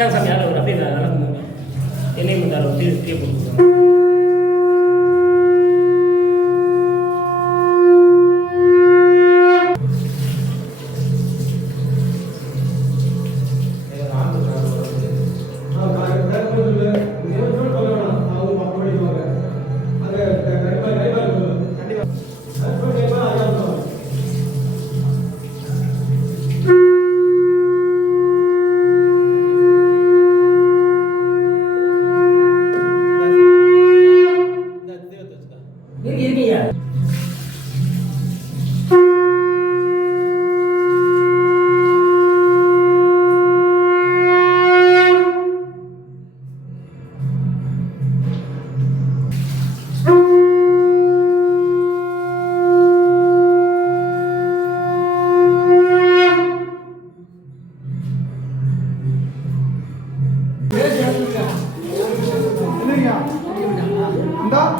இதான் சாமி யாரும் ஒரு அப்படியே நடக்கும் எண்ணெய் மந்தார ஒரு டீ போட்டு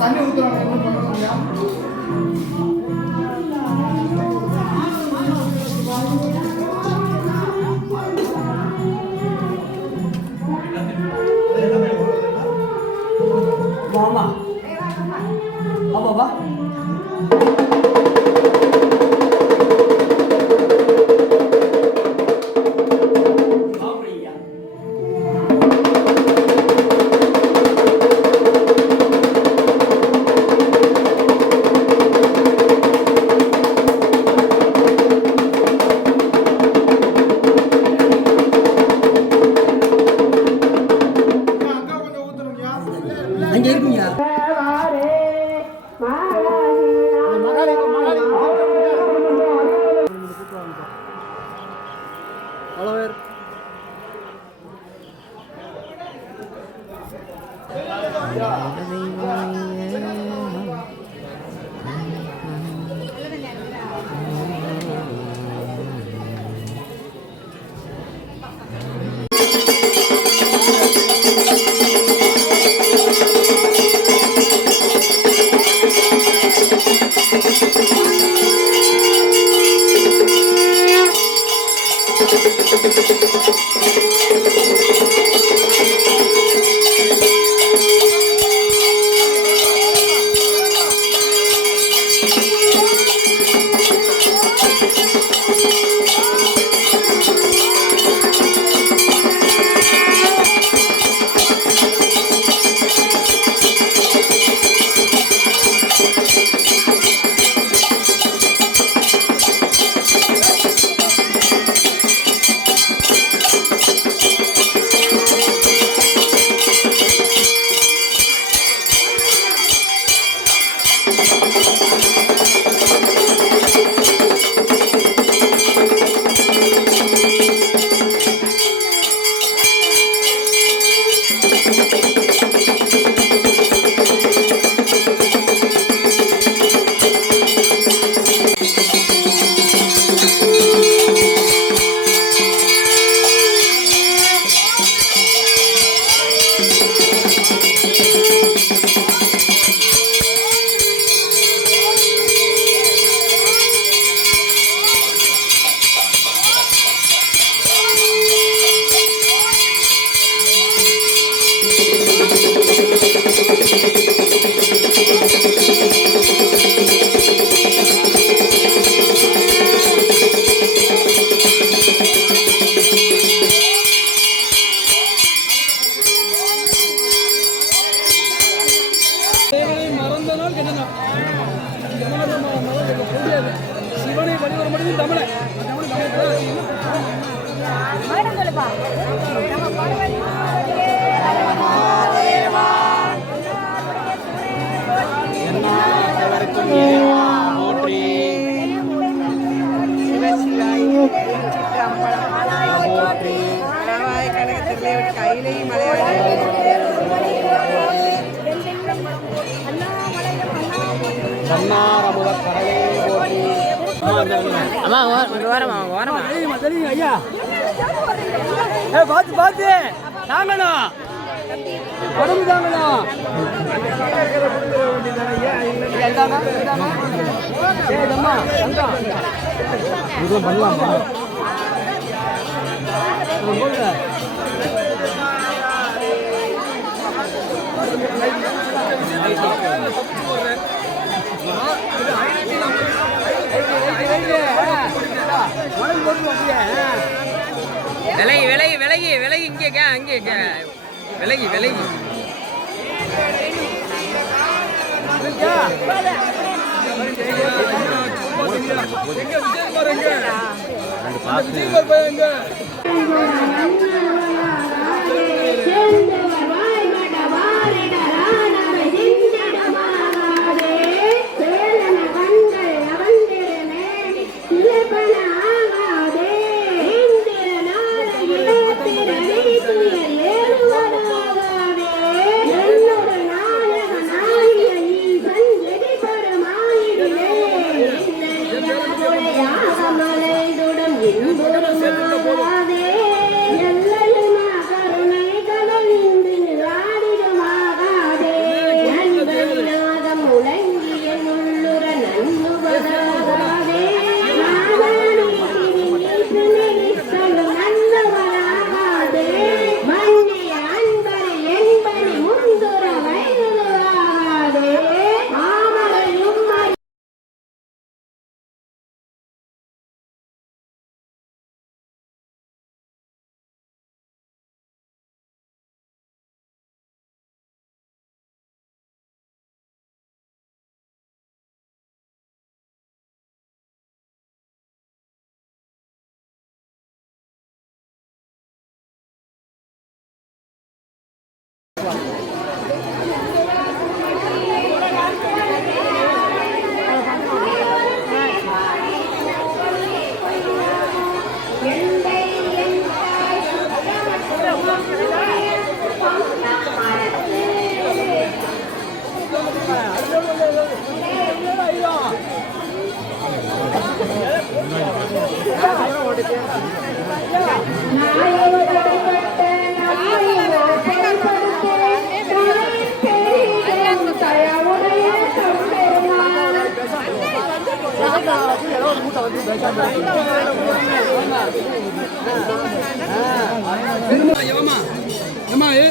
தண்ணி ஊற்றுறாங்க என்ன பண்ணுறாங்க மாமா ஆமாப்பா அங்கே இருக்குங்க அவ்வளோ பேர் சிவனை வழிவர முடியும் தமிழை கையிலே மலையாள ஐயா பார்த்து பார்த்து தாங்கணும் உடம்பு தாங்கணும் பண்ணலாமா விலகி விலகி விலகி விலகி இங்கே அங்கே விலகி விலகி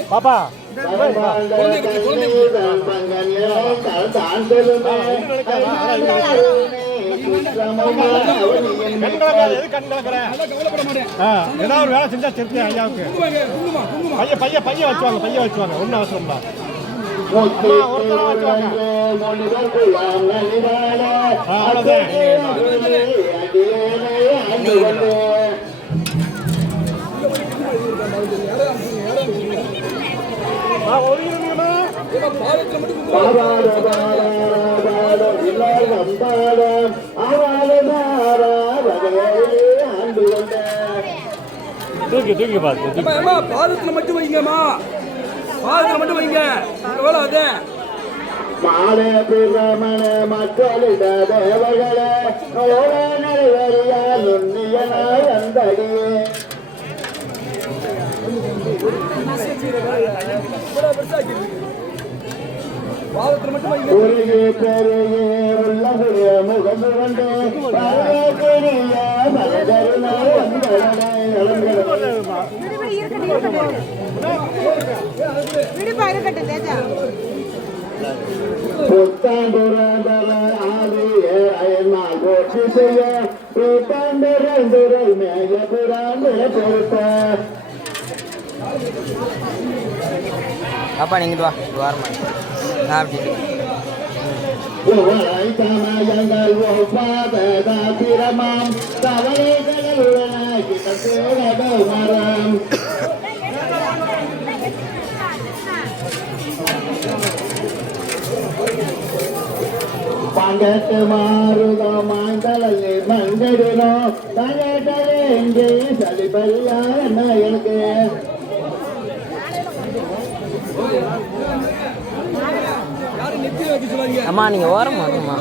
பாப்பா ஏதாவது ஒரு வேலை செஞ்சா திருப்தி ஐயாவுக்கு பைய வச்சுவாங்க ஒன்னும் அவசரம் தான் தூக்கி பார்த்து பாதத்துல மட்டும் வைங்கம்மா, பாதத்துல மட்டும் வைங்க. எவ்வளோ அது மாலை பிரமண மக்களிட தேவர்களே நுண்ணிய அந்தடியே உருகே பெருகே உள்ளகுரிய முகமுகண்டு பெரிய மலதருணை வந்தடனே புத்தாண்டுரந்தர ஆதியே அயன்மால் போற்றி செய்ய புத்தாண்டுரந்துரை மேய புறாண்டு பொறுத்த அப்பா நீங்க வா வாரமா சாப்பிட்டு தமயங்கள் ஒப்பாததாபிரமாம் தவளைகளுடனாகி தசேரதோ மரம் பங்கட்டு மாறுதோ மாந்தளி மங்கடினோ தகடலே எங்கே சலிபரியா என்ன எனக்கு அம்மா நீங்க ஓரமா வாங்கம்மா.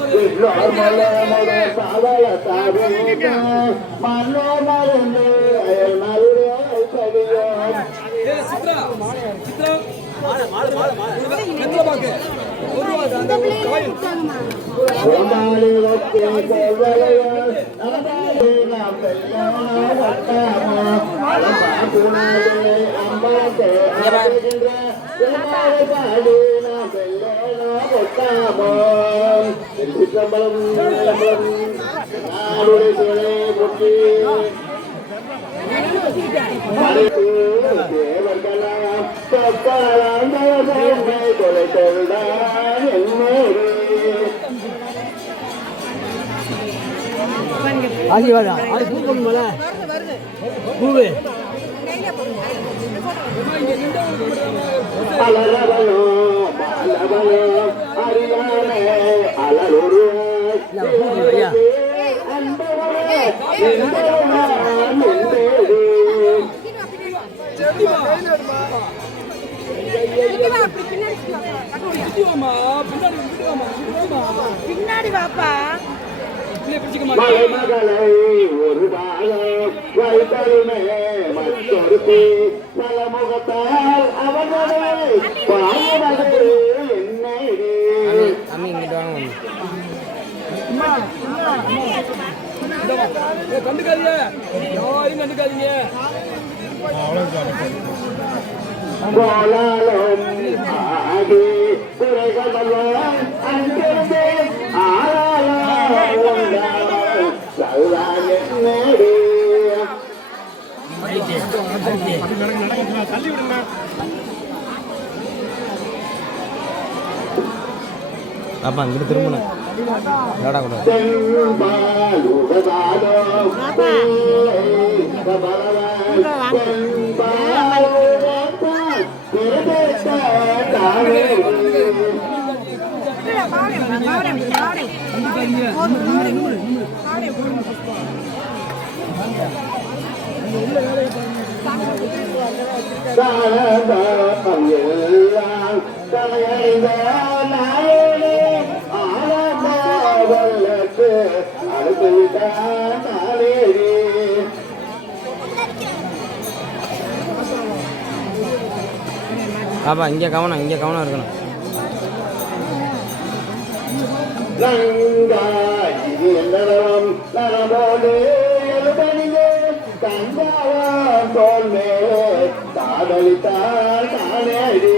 பாடி கொட்டாமம் சிற்றம்பலம் நாடுடைய சிவனே போற்றி தேவர்களாம் தொப்பாலாம் தவசை தொலைத்தருதான் என்னோடு ஆசீர்வாதா அது பூ பண்ணுமல பூவு அலரவனோ அலவனோ அறியானே அலருரு அன்பவனே என்பவனான் என்பேடு பின்னாடி வாப்பா மகளை ஒரு பாகம் வைத்தலுமே மற்றொரு பலமுகத்தால் அவனதை பாவனது என்னை அம்மி இங்கிட்டு வாங்க கண்டுக்காதீங்க யாரையும் கண்டுக்காதீங்க கோலாலம் ஆகி குறைகளெல்லாம் அங்கிருந்து ஆளாலம் சௌராய நேடு தள்ளி விடுங்க. அப்பா இங்கிட்டு திரும்பணும் விளையாட கூடாது தென்பாலுகதாலோ எல்லாம் தலையறிந்த நாயனே ஆலமாவல்லத்து அடுத்து விட்டான் நாளேரே பாப்பா இங்கே கவனம் இருக்கணும் இது என்னவம் நரம்போடு எழுபணிந்து தந்தாவான் தோல் மேலே காதலித்தால் தானேடி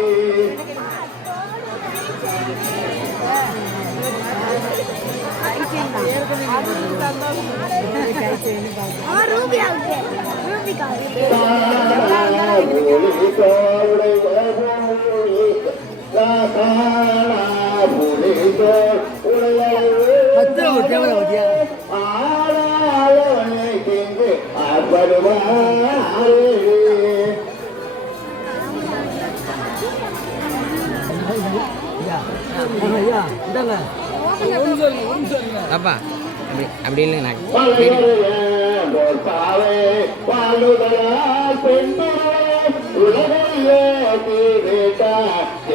பாப்பா அப்படி இல்லை நான் பாவே பாலுதலால் பெண்மரே உலகையே தீரேட்டா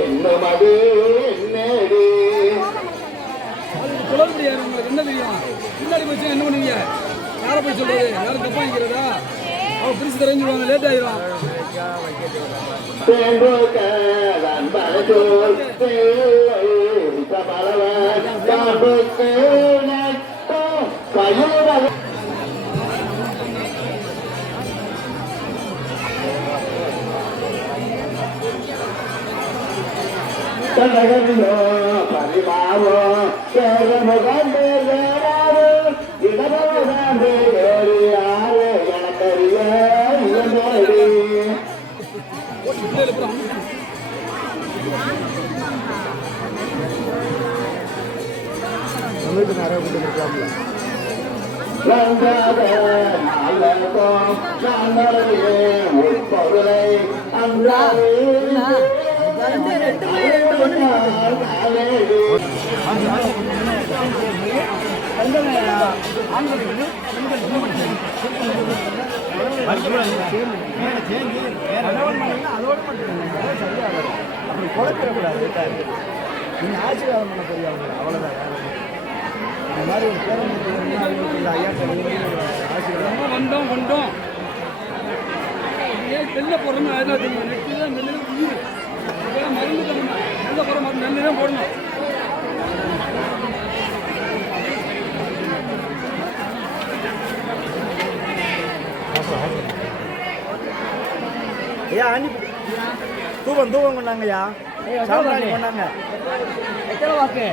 என்னமது என்னடி குளறுபடியாரு உங்களுக்கு என்ன தெரியும் பின்னாடி போய் என்ன பண்ணுவீங்க யாரை போய் சொல்றது யாரும் தப்பா நிற்கிறதா அவன் பிரிச்சு தெரிஞ்சுடுவாங்க லேட் ஆயிரும் தேங்கோக்கன் பலச்சோல் பலவன் காப்புக்கு நட்டோ பயிர தனகனோ பரிமாவோ சேரமுகந்தே ஏறாவோ இடமுகந்தே ஏறியாரே எனக்கறிய இளமேடி ரங்காத நாளோ நாங்களே உட்பொருளை அன்றாவே ஆசீர்வாதம் பண்ண தெரியும் அவ்வளோதான் அந்த மாதிரி ஒரு பேரம் ஐயா ஆசீர்வாதம் வந்தோம் வெளில போடுறோம் அதுதான் தெரியும் நெட்டு தான் நெல்லில் உயிர் மருந்து தரணும் வெளில போகிற மருந்து நெல்லு தான் போடணும் ஐயா தூக்கம் கொண்டாங்கய்யா சாம்பிராணி கொண்டாங்க. எத்தனை வாக்கு?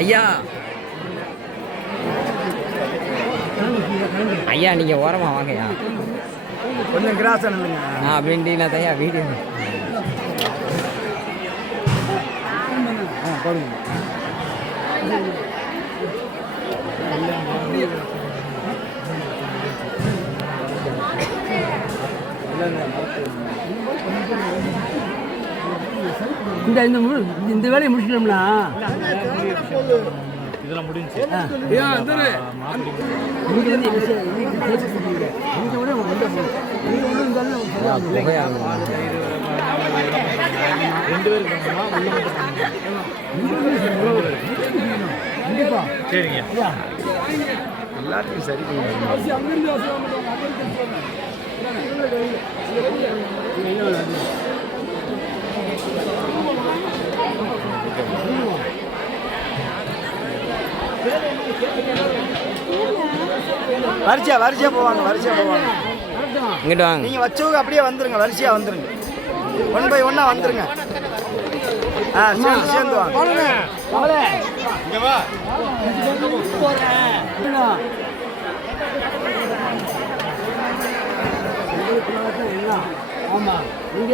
ஐயா ஐயா நீங்க ஓரமா வாங்கய்யா. கொஞ்சம் கிராஸ் இல்லைங்க. அப்படின்ட்டு தையா வீடியோ போடுங்க. இந்த வேலையை முடிச்சிட்டோம்னா இதெல்லாம் முடிஞ்சு சரிங்க. எல்லாத்தையும் சரி வரிசையா போவாங்க. இங்கிட்டு வாங்க. நீங்க வச்சவங்க அப்படியே வந்துருங்க. வரிசையா வந்துருங்க. 1 by 1 வந்துருங்க. சேர்ந்து வாங்க. இங்க வா. ஆமா நீங்க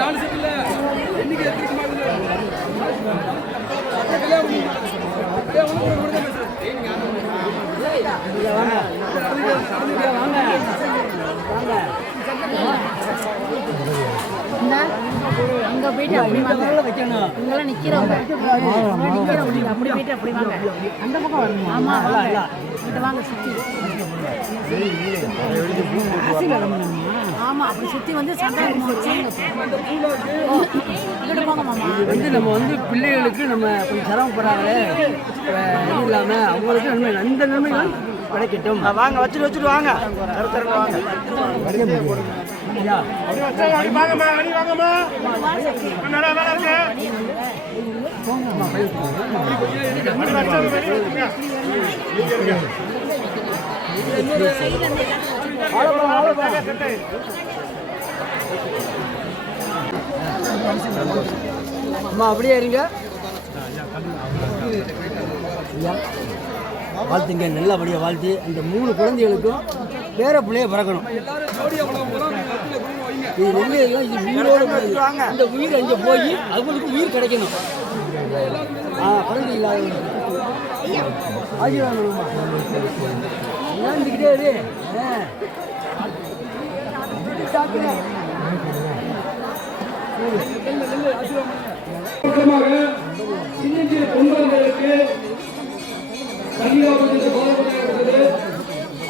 நாலு செட்டில் என்னைக்கு அங்க போயிட்டு அப்படி வாங்க. இங்கெல்லாம் நிக்கிறவங்க அப்படி போயிட்டு அப்படி வாங்க. அந்த பக்கம் வரணும். ஆமா இங்கிட்ட வாங்க சுத்தி. ஆமா அப்படி சுத்தி வந்து சந்தனம் வச்சு இங்கிட்ட போங்க மாமா. நம்ம பிள்ளைகளுக்கு நம்ம கொஞ்சம் சிரமப்படுறாங்களே இது இல்லாம அவங்களுக்கு நன்மை அந்த நன்மைகள் கிடைக்கட்டும். வாங்க வச்சுட்டு வாங்க. வாங்க அம்மா அப்படியே இருங்க. வாழ்த்துங்க, நல்லபடியாக வாழ்த்து. அந்த 3 குழந்தைகளுக்கும் பேர பிள்ளைய பிறக்கணும். இது உயிரோடு இந்த உயிர் அங்கே போய் அவங்களுக்கு உயிர் கிடைக்கணும். குழந்தை இல்லாதவங்க ஆகிடுவாங்கம்மா. இருந்துக்கிட்டே சின்னஞ்சிறு பொங்கல்களுக்கு கன்னியாகுமரி பாரம்பரியப்பட்டது.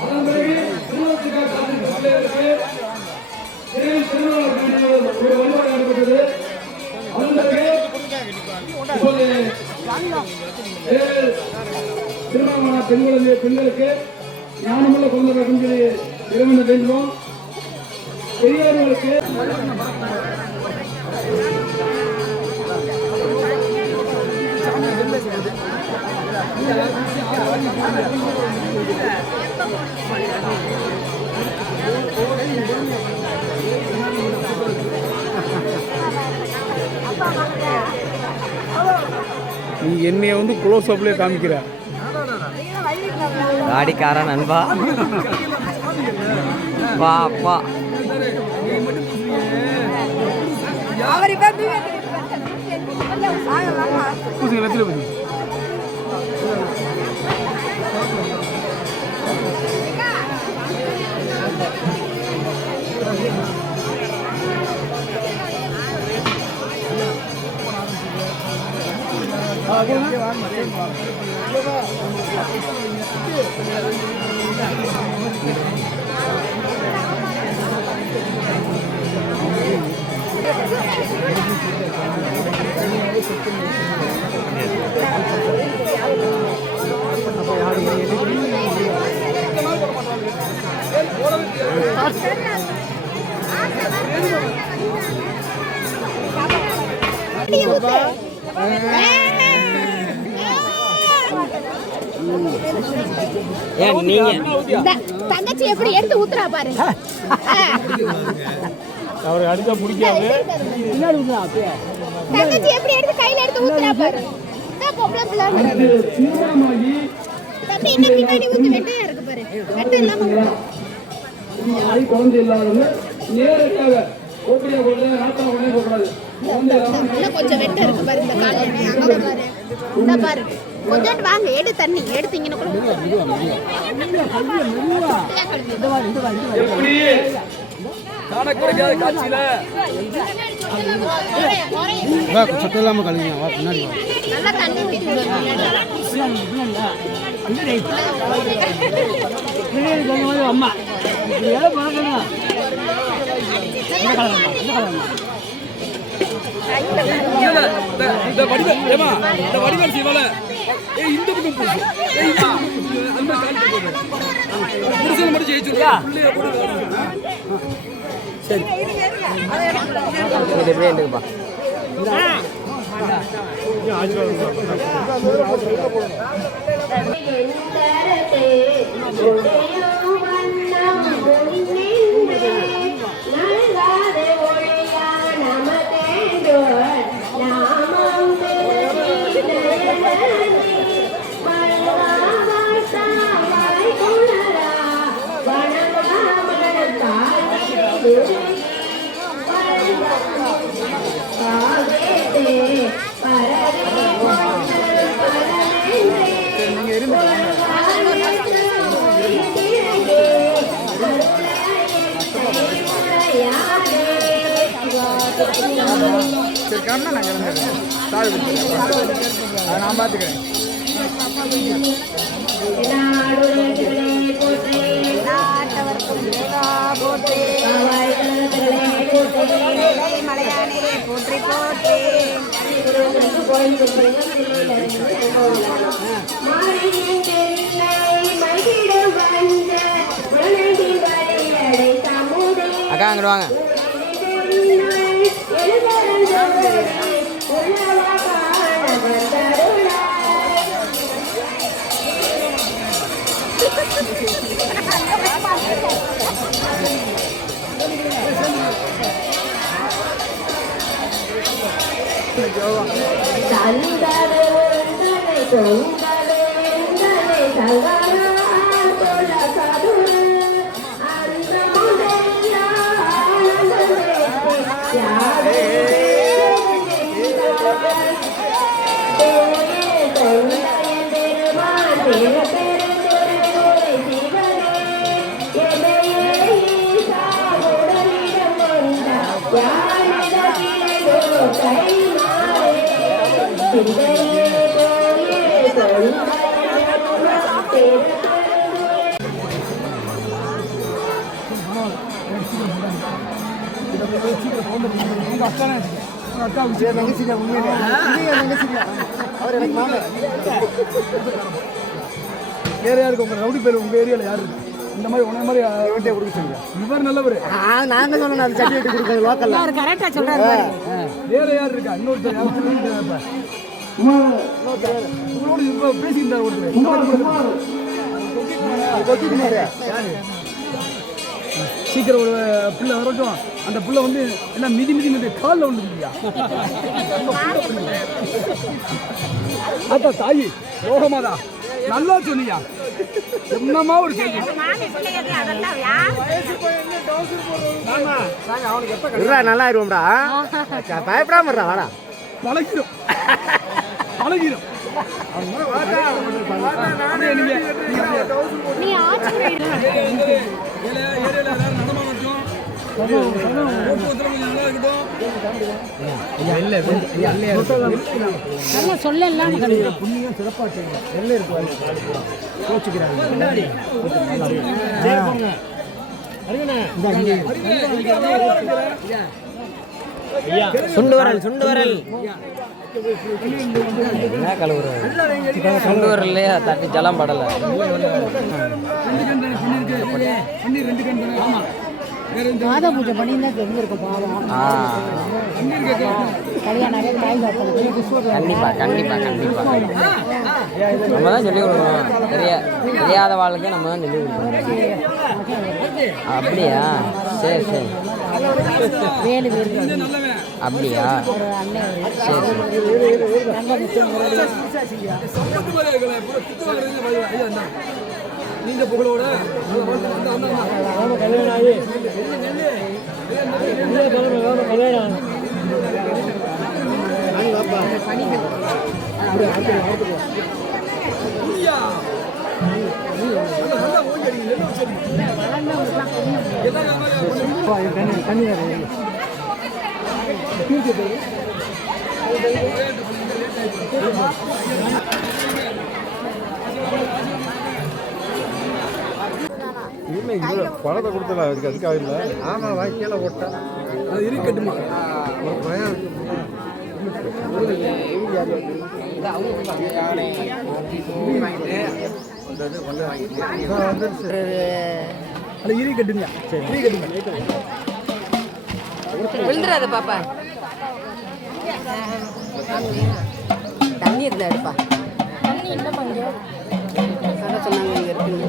அதன் பிறகு திருவள்ளுவர் பிள்ளைகளுக்கு இரவில் திருமணம் ஒரு வழிபாடு நடைபெற்றது. அதன் பிறகு இப்போது திருமணமான பெண்களுக்கு ஞானமுள்ள குழந்தைகள் சொல்லி இறைவனை வேண்டுவோம். பெரியார்களுக்கு நீ என்னைய க்ளோஸ் அப்லேயே காமிக்கிற தாடிக்கார நண்பா. வா வா தங்கச்சி எப்படி எடுத்து ஊத்துறா பாரு. அவரை அடிச்சா பிடிக்காது. தங்கச்சி எப்படி எடுத்து கையில எடுத்து ஊத்துறா பாரு. பொம்பளை பிள்ளை தம்பி இன்னும் பின்னாடி ஊத்து வெட்டையா இருக்கு பாரு. வெட்டை இல்லாம குழந்தை இல்லாதவங்க நேரடியாக ஓப்படியா கொடுத்தா நாட்டா உடனே போகக்கூடாது. கொஞ்சம் வெட்டை இருக்கு பாரு இந்த காலையில. அங்க பாரு. இந்த பாரு. கொஞ்சம் வாங்க எடு தண்ணி எடுத்தீங்கன்னா கூட எப்படி காணக்குறையாத காட்சியில சுத்தம் இல்லாம கழுவிங்க பின்னாடி நல்லா தண்ணி ஊத்தி அம்மா இந்த வடிவல் செய்வால இந்த பக்கம் போச்சு. அந்த காலத்து புருஷன் மட்டும் ஜெயிச்சிருக்கா பிள்ளைய போட்டு சரி சரி காரணம் நான் கிளம்புறேன். சாவி அதை நான் பார்த்துக்கிறேன். மலையானே போற்றி போற்றி. அக்கா அங்கிட்டு வாங்க. வேற யாருக்கு உங்க ரவுடி பேர் உங்க ஏரியால யாரு இந்த மாதிரி உன மாதிரி வேட்டையை கொடுக்க சொல்லுங்க. இவர் நல்லவர். நாங்க சொல்லணும் அது சர்டிஃபிகேட் கொடுக்குறது லோக்கல்ல. அவர் கரெக்டா சொல்றாரு பாரு. வேற யார் இருக்கா? இன்னொருத்தர் உங்களோட இப்ப பேசியிருந்தார் ஒருத்தர். சீக்கிரம் ஒரு பிள்ளை வரட்டும். அந்த பிள்ளை வந்து என்ன மிதி மிதி மிதி காலில் வந்துருக்கியா? அதான் தாயி ரோகமாதா நல்லா சொன்னியா? என்னமா ஒரு கேள்வி. நல்லா ஆயிடுவோம்டா. பயப்படாம வாடா. பழகிடும் பழகிடும். நீ ஆச்சு நல்லா சொல்ல இல்லாம புண்ணியம் சிறப்பாக எல்லாம் இருக்கு. கோச்சுக்கிறாங்க. சுண்டு வரல் என்ன கழுவுற சுண்டு வரல் இல்லையா தட்டி ஜலம் படலை. மாதா பூஜை பண்ணியிருந்தா தெரிஞ்சிருக்கும் பாவம். கல்யாணம் கண்டிப்பா நம்ம தான் சொல்லி கொடுக்கணும். தெரியாத வாழ்க்கை நம்ம தான் சொல்லி கொடுக்கணும். அப்படியா? சரி வேலு அப்படியா? சரி நீங்க புகழோட பணத்தை கொடுத்தல அதுக்காக இல்லை. ஆமாம் வாய்க்கையில் போட்டேன் அது இருக்கட்டுமா ஒரு பயம் அது இருக்கட்டுங்க. சரி இருக்கட்டுங்க. விழுந்துடாத பாப்பா. தண்ணி இருந்தா எடுப்பா. தண்ணி என்ன பண்ணுங்க சொன்னாங்க இங்கே இருக்குங்க.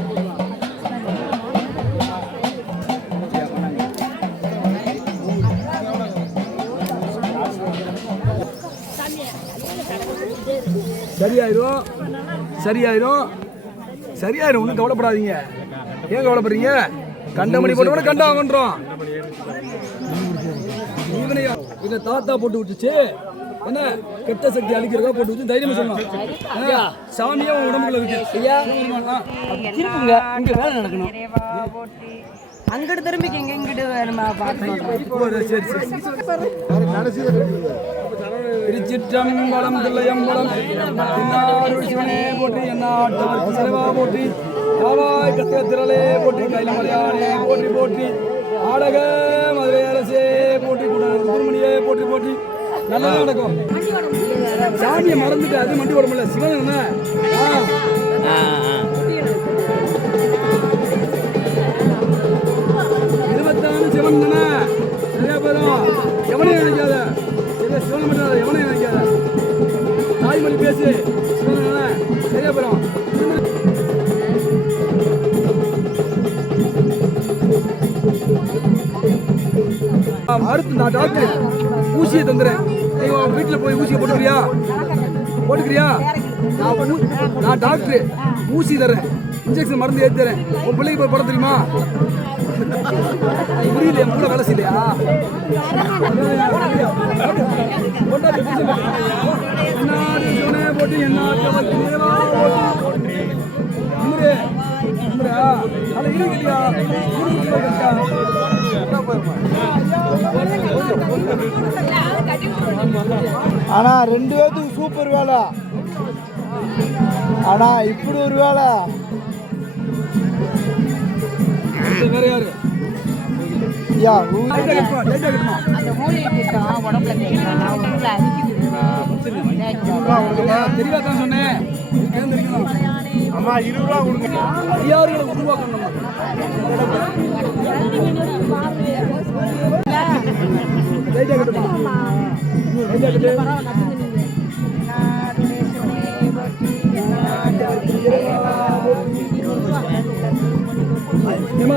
சரியாயிரும் ஒன்றும் கவலைப்படாதீங்க. ஏன் கவலைப்படுறீங்க? கண்டமணி போட்டோட கண்டா பண்றோம். இவனை தாத்தா போட்டு விட்டுச்சு என்ன கெட்ட சக்தி அழிக்கிறதா போட்டு வச்சு தைரியமா சொன்னோம். சாமியா உடம்புக்குள்ள இருக்கு. திருப்புங்க இங்க வேலை நடக்கணும். அங்கிட்டு திரும்பிக்கிங்க இங்கிட்டு திருச்சிற்றம்பலம் தில்லையம்பலம் சிவனே போற்றி என்னாட்டவர்க்கு செலவா போற்றி காவாய் கத்திர திரளே போற்றி கைலமலையானே போற்றி போற்றி ஆடக மதுரை அரசே போற்றி குருமணியே போற்றி போற்றி நல்லா நடக்கும். சாமியை மறந்துட்டு அது மண்டி போட முடியல. சிவன் என்ன 26 சிவன் தானே சரியா போயிடும். எவனையும் நினைக்காத சிவனை மட்டும் எவனையும் நினைக்காத. தாய்மொழி பேசு சிவன் தானே சரியா போயிடும். அடுத்து நான் டாக்டர் ஊசியை தந்துறேன். நீ வீட்டில் போய் ஊசியை போட்டுக்கிறியா? நான் டாக்டர் ஊசி தரேன், இன்ஜெக்ஷன் மருந்து ஏற்றி தரேன். உன் பிள்ளைக்கு போய் போட தெரியுமா? புரியலையா? மூளை வேலை செய்யலையா? போட்டு என்ன ஆனா 2 பேத்துக்கு சூப்பர் வேலை. ஆனா இப்படி ஒரு வேலை வேற யாரு? தெரியவாதான் சொன்னேன். அம்மா 20 ரூபா கொடுங்க. ஐயாயிரம் உருவாக்கணும்.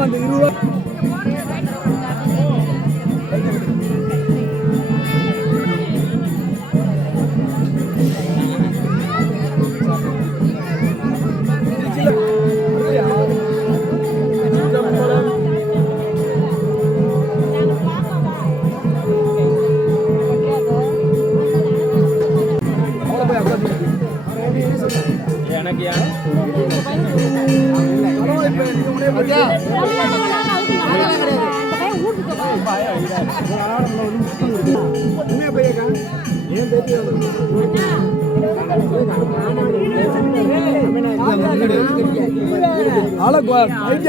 அந்த 20 ரூபா எனக்கு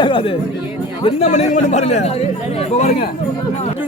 ஆகாது. என்ன பண்ணி பாருங்க. பாருங்க